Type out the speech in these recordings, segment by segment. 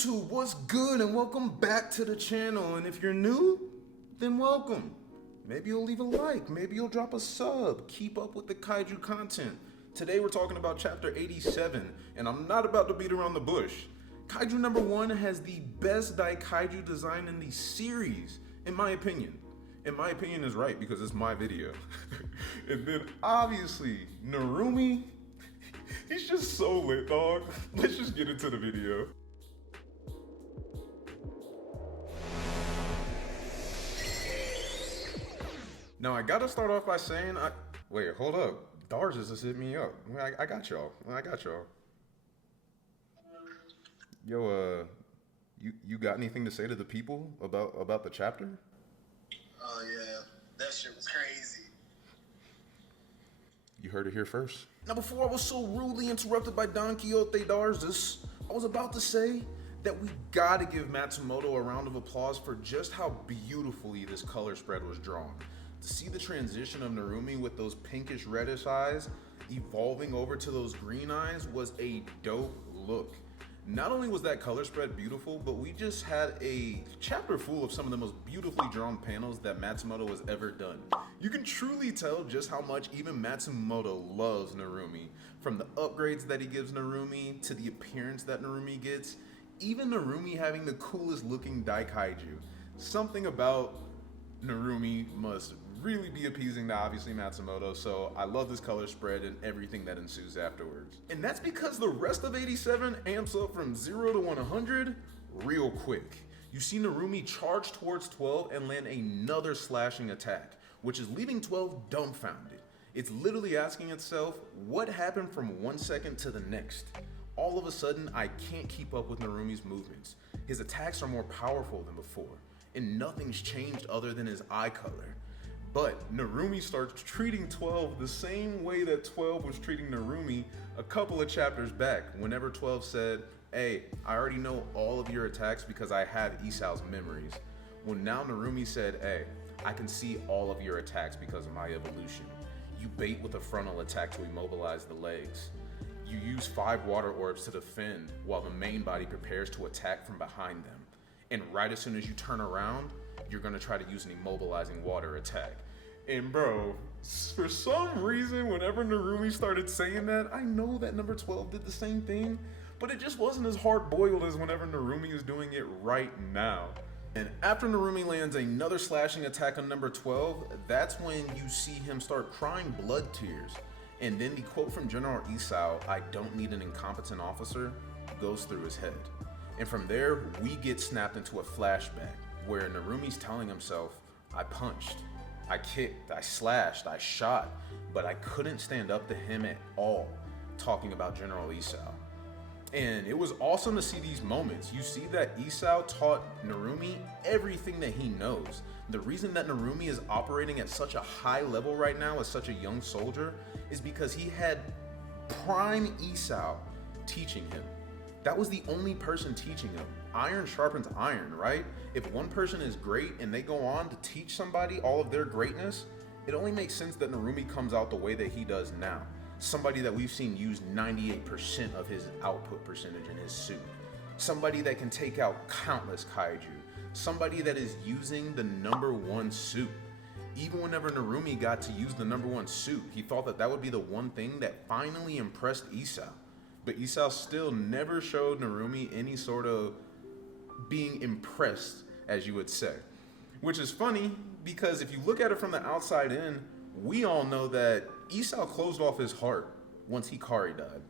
YouTube, what's good and welcome back to the channel. And if you're new, then welcome. Maybe you'll leave a like, maybe you'll drop a sub, keep up with the kaiju content. Today we're talking about chapter 87, and I'm not about to beat around the bush. Kaiju number 1 has the best daikaiju design in the series, in my opinion. And my opinion is right because it's my video. And then obviously, Narumi, he's just so lit, dog. Let's just get into the video. Now I gotta start off by saying, wait, hold up. Darz just hit me up. I got y'all. Yo, you got anything to say to the people about the chapter? Oh yeah, that shit was crazy. You heard it here first. Now before I was so rudely interrupted by Don Quixote Darzus, I was about to say that we gotta give Matsumoto a round of applause for just how beautifully this color spread was drawn. To see the transition of Narumi with those pinkish reddish eyes evolving over to those green eyes was a dope look. Not only was that color spread beautiful, but we just had a chapter full of some of the most beautifully drawn panels that Matsumoto has ever done. You can truly tell just how much even Matsumoto loves Narumi. From the upgrades that he gives Narumi, to the appearance that Narumi gets, even Narumi having the coolest looking daikaiju. Something about Narumi must really be appeasing to obviously Matsumoto, so I love this color spread and everything that ensues afterwards. And that's because the rest of 87 amps up from 0 to 100 real quick. You see Narumi charge towards 12 and land another slashing attack, which is leaving 12 dumbfounded. It's literally asking itself, what happened from 1 second to the next? All of a sudden, I can't keep up with Narumi's movements. His attacks are more powerful than before, and nothing's changed other than his eye color. But Narumi starts treating 12 the same way that 12 was treating Narumi a couple of chapters back, whenever 12 said, hey, I already know all of your attacks because I have Isao's memories. Well, now Narumi said, hey, I can see all of your attacks because of my evolution. You bait with a frontal attack to immobilize the legs. You use 5 water orbs to defend while the main body prepares to attack from behind them. And right as soon as you turn around, you're gonna try to use an immobilizing water attack. And bro, for some reason, whenever Narumi started saying that, I know that number 12 did the same thing, but it just wasn't as hard-boiled as whenever Narumi is doing it right now. And after Narumi lands another slashing attack on number 12, that's when you see him start crying blood tears. And then the quote from General Isao, I don't need an incompetent officer, goes through his head. And from there, we get snapped into a flashback where Narumi's telling himself, I punched, I kicked, I slashed, I shot, but I couldn't stand up to him at all, talking about General Isao. And it was awesome to see these moments. You see that Isao taught Narumi everything that he knows. The reason that Narumi is operating at such a high level right now as such a young soldier is because he had prime Isao teaching him. That was the only person teaching him. Iron sharpens iron, right? If one person is great and they go on to teach somebody all of their greatness, it only makes sense that Narumi comes out the way that he does now. Somebody that we've seen use 98% of his output percentage in his suit. Somebody that can take out countless kaiju. Somebody that is using the number 1 suit. Even whenever Narumi got to use the number 1 suit, he thought that that would be the one thing that finally impressed Isao. But Isao still never showed Narumi any sort of being impressed, as you would say. Which is funny, because if you look at it from the outside in, we all know that Isao closed off his heart once Hikari died.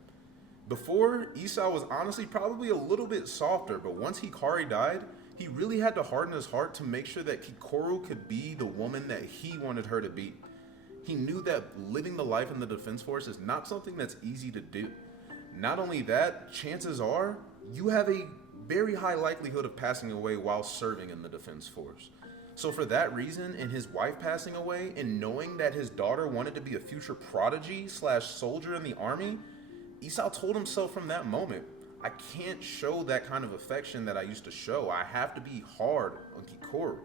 Before, Isao was honestly probably a little bit softer, but once Hikari died, he really had to harden his heart to make sure that Kikoru could be the woman that he wanted her to be. He knew that living the life in the Defense Force is not something that's easy to do. Not only that, chances are you have a very high likelihood of passing away while serving in the Defense Force. So for that reason, and his wife passing away, and knowing that his daughter wanted to be a future prodigy / soldier in the army, Isao told himself from that moment, I can't show that kind of affection that I used to show. I have to be hard on Kikoru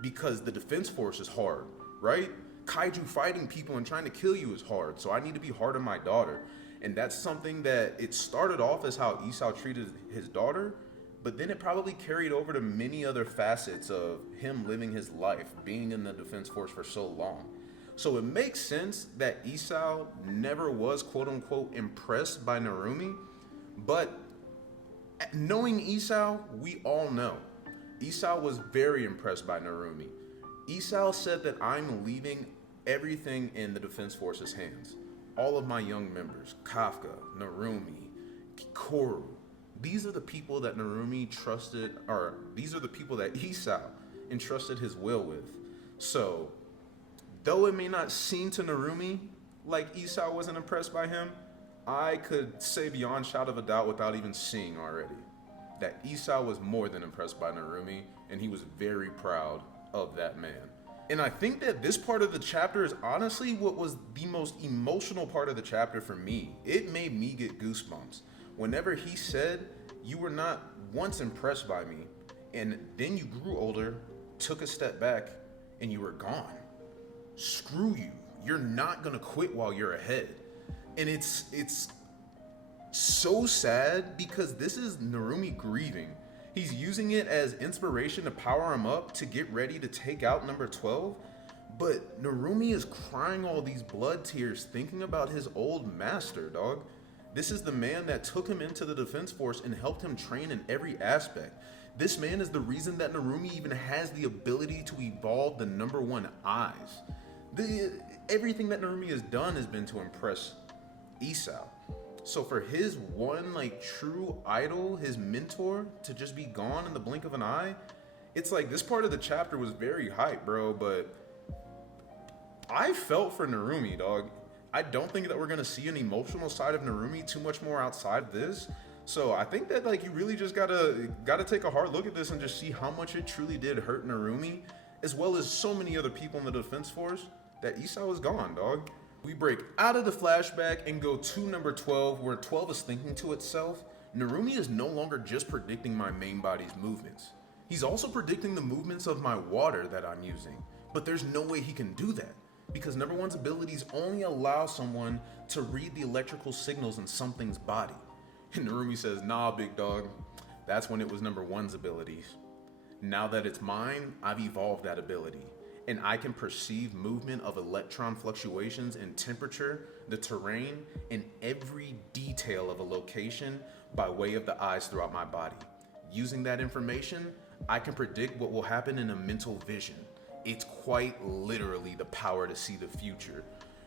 because the Defense Force is hard, right? Kaiju fighting people and trying to kill you is hard, so I need to be hard on my daughter. And that's something that it started off as how Isao treated his daughter, but then it probably carried over to many other facets of him living his life, being in the Defense Force for so long. So it makes sense that Isao never was quote unquote impressed by Narumi, but knowing Isao, we all know Isao was very impressed by Narumi. Isao said that I'm leaving everything in the Defense Force's hands. All of my young members, Kafka, Narumi, Kikoru, these are the people that Narumi trusted, or these are the people that Isao entrusted his will with. So, though it may not seem to Narumi like Isao wasn't impressed by him, I could say beyond shadow of a doubt without even seeing already that Isao was more than impressed by Narumi, and he was very proud of that man. And I think that this part of the chapter is honestly what was the most emotional part of the chapter for me. It made me get goosebumps. Whenever he said, you were not once impressed by me, and then you grew older, took a step back, and you were gone. Screw you. You're not gonna quit while you're ahead. And it's so sad because this is Narumi grieving. He's using it as inspiration to power him up to get ready to take out number 12. But Narumi is crying all these blood tears thinking about his old master, dog. This is the man that took him into the Defense Force and helped him train in every aspect. This man is the reason that Narumi even has the ability to evolve the number 1 eyes. Everything that Narumi has done has been to impress Isao. So for his one true idol, his mentor, to just be gone in the blink of an eye, it's like this part of the chapter was very hype, bro, but I felt for Narumi, dog. I don't think that we're gonna see an emotional side of Narumi too much more outside this. So I think that you really just gotta take a hard look at this and just see how much it truly did hurt Narumi, as well as so many other people in the Defense Force, that Isao is gone, dog. We break out of the flashback and go to number 12, where 12 is thinking to itself, Narumi is no longer just predicting my main body's movements. He's also predicting the movements of my water that I'm using. But there's no way he can do that, because number 1's abilities only allow someone to read the electrical signals in something's body. And Narumi says, nah, big dog, that's when it was number 1's abilities. Now that it's mine, I've evolved that ability, and I can perceive movement of electron fluctuations in temperature, the terrain, and every detail of a location by way of the eyes throughout my body. Using that information, I can predict what will happen in a mental vision. It's quite literally the power to see the future.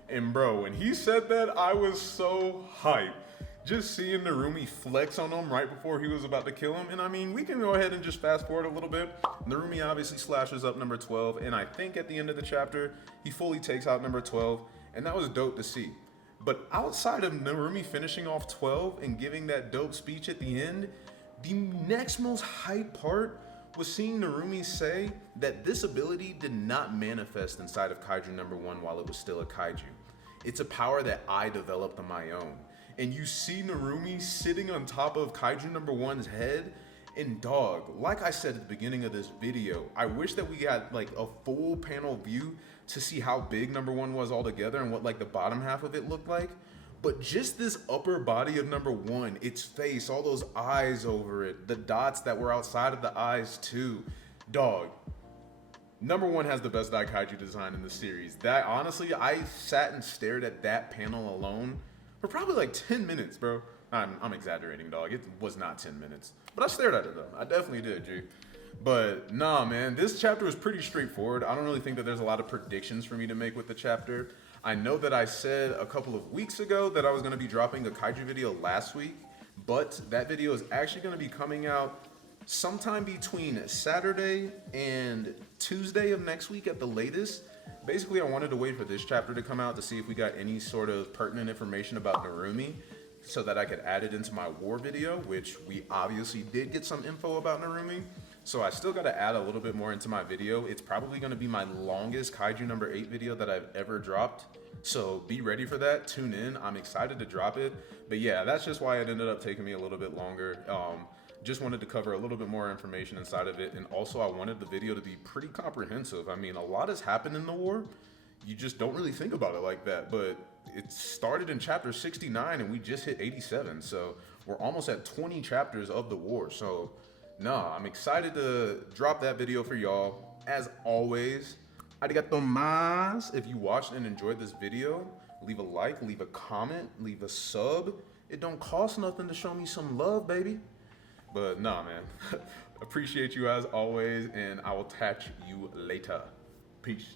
And bro, when he said that, I was so hyped. Just seeing Narumi flex on him right before he was about to kill him. And I mean, we can go ahead and just fast forward a little bit. Narumi obviously slashes up number 12. And I think at the end of the chapter, he fully takes out number 12. And that was dope to see. But outside of Narumi finishing off 12 and giving that dope speech at the end, the next most hype part was seeing Narumi say that this ability did not manifest inside of Kaiju number 1 while it was still a kaiju. It's a power that I developed on my own. And you see Narumi sitting on top of Kaiju number 1's head, and dog, like I said at the beginning of this video, I wish that we got a full panel view to see how big number 1 was altogether and what the bottom half of it looked like. But just this upper body of number 1, its face, all those eyes over it, the dots that were outside of the eyes too. Dog, number 1 has the best daikaiju design in the series. That, honestly, I sat and stared at that panel alone for probably 10 minutes, bro. I'm exaggerating, dog. It was not 10 minutes. But I stared at it, though. I definitely did, G. But, nah, man, this chapter was pretty straightforward. I don't really think that there's a lot of predictions for me to make with the chapter. I know that I said a couple of weeks ago that I was going to be dropping a kaiju video last week, but that video is actually going to be coming out sometime between Saturday and Tuesday of next week at the latest. Basically, I wanted to wait for this chapter to come out to see if we got any sort of pertinent information about Narumi so that I could add it into my war video, which we obviously did get some info about Narumi. So I still got to add a little bit more into my video. It's probably going to be my longest Kaiju number 8 video that I've ever dropped. So be ready for that. Tune in. I'm excited to drop it. But yeah, that's just why it ended up taking me a little bit longer. Just wanted to cover a little bit more information inside of it. And also I wanted the video to be pretty comprehensive. I mean, a lot has happened in the war. You just don't really think about it like that. But it started in chapter 69 and we just hit 87. So we're almost at 20 chapters of the war. So No, I'm excited to drop that video for y'all. As always, arigato mas. If you watched and enjoyed this video, leave a like, leave a comment, leave a sub. It don't cost nothing to show me some love, baby. But nah, man. Appreciate you as always, and I will catch you later. Peace.